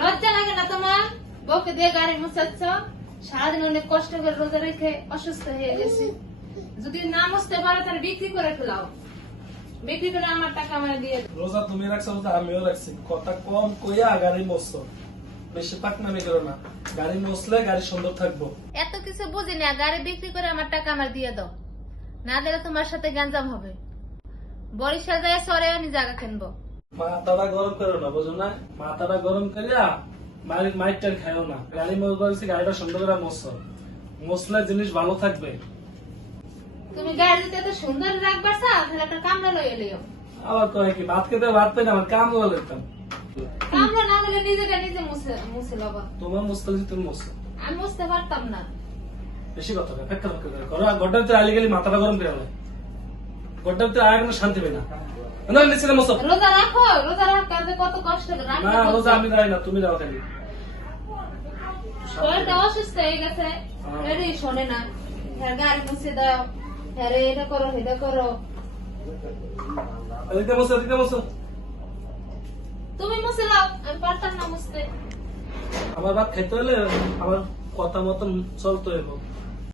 লজ্জা লাগে না তোমার? বউকে দিয়ে গাড়ি মুছাচ্ছ, সারাদিন অনেক কষ্ট করে রোজা রেখে অসুস্থ হয়ে গেছি। যদি না মুছতে পারো তাহলে বিক্রি করে ফেলাও, বিক্রি করে আমার টাকা আমার দিয়ে দাও। রোজা তুমি রাখছো তো আমিও রাখছি, কথা কম কইয়া গাড়ি মোছো, বেশি পাকনামি করো না। গাড়ি মোছলে গাড়ি সুন্দর থাকবো। এত কিছু বুঝি না, গাড়ি বিক্রি করে আমার টাকা আমার দিয়ে দাও, না দিলে তোমার সাথে গ্যাঞ্জাম হবে। বরিশাল যায় সরে আমি জায়গা কিনবো। মাথাটা গরম করো না, বুঝো না? মাথাটা গরম করিয়া মাইটটার খাইও না। গাড়ি মোছ, গাড়িটা সুন্দর করে মোছো, মোছলে জিনিস ভালো থাকবে। তুমি গাড়ি দিতে এত সুন্দর রাখবা তাহলে একটা কামড়া লইয়ে লিও। আবার কয় কি ভাত খেতে ভাত পাই না, আমার কাম লাগতাম। কামড়া না হলে নিজেটা নিজে মুছে মুছে লবা। তোমার মুছতে তুমি মোছো, আমি মুছতে পারতাম না। বেশি কথা কয়, ফেক্কা ফেক্কা করে করো। আর ঘরটার ভিতরে আলি গেলে মাথাটা গরম করে হয়, ঘরটার ভিতরে আয় কোনো শান্তি পাই না। না নিচে মোছো। রোজা রাখো, রোজা রাখতে কত কষ্ট করে রাখতে। না রোজা আমি যাই না, তুমি যাও খালি। শরীরটা অসুস্থ হয়ে গেছে, এটাই শোনে না। হ্যাঁ গাড়ি মুছে দাও, হ্যাঁ রে এটা করো এটা করো। এদিকে মোছো, এদিকে মোছো। তুমি মুছে দাও, আমি পারতাম না মুছতে। আমার ভাত খেতে হলে আমার কথা মতন চলতে হইব।